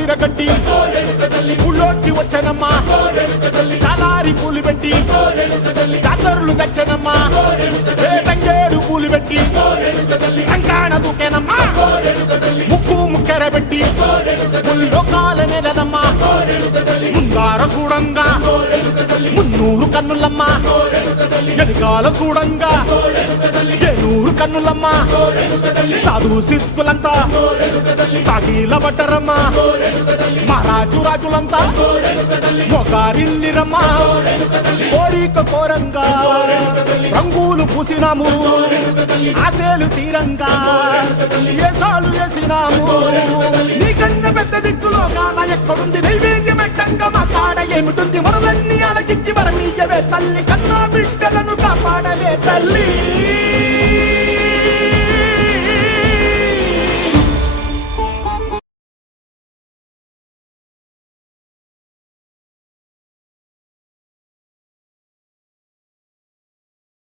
విరగట్టి ఊళ్ళోకి వచ్చనమ్మా చాలారి పూలు పెట్టి జాతరులు తెచ్చనమ్మా తంగేడు పూలు పెట్టి రంగాణ దూకేనమ్మా ముక్కు ముక్కెర పెట్టి ముల్లోకాల నెలనమ్మా ముందార చూడంగా మున్నూరు కన్నులమ్మా ఎనకాల చూడంగా ఏనూరు కన్నులమ్మా సాధు సిద్ధులంతా సాగిల పట్టరమ్మా మహారాజు రాజులంతా మొగారిల్లిరమ్మా కోరిక కోరంగా రంగులు పూసినాము ఆశలు తీరంగా ఏసాలు వేసినాము నీకన్నా పెద్ద దిక్కులో కాన ఎక్కడుంది నైవేద్యం ఎట్టంగా మా కాడ ఏమిటుంది మనలన్నీ అలకించి మరమీయవే తల్లి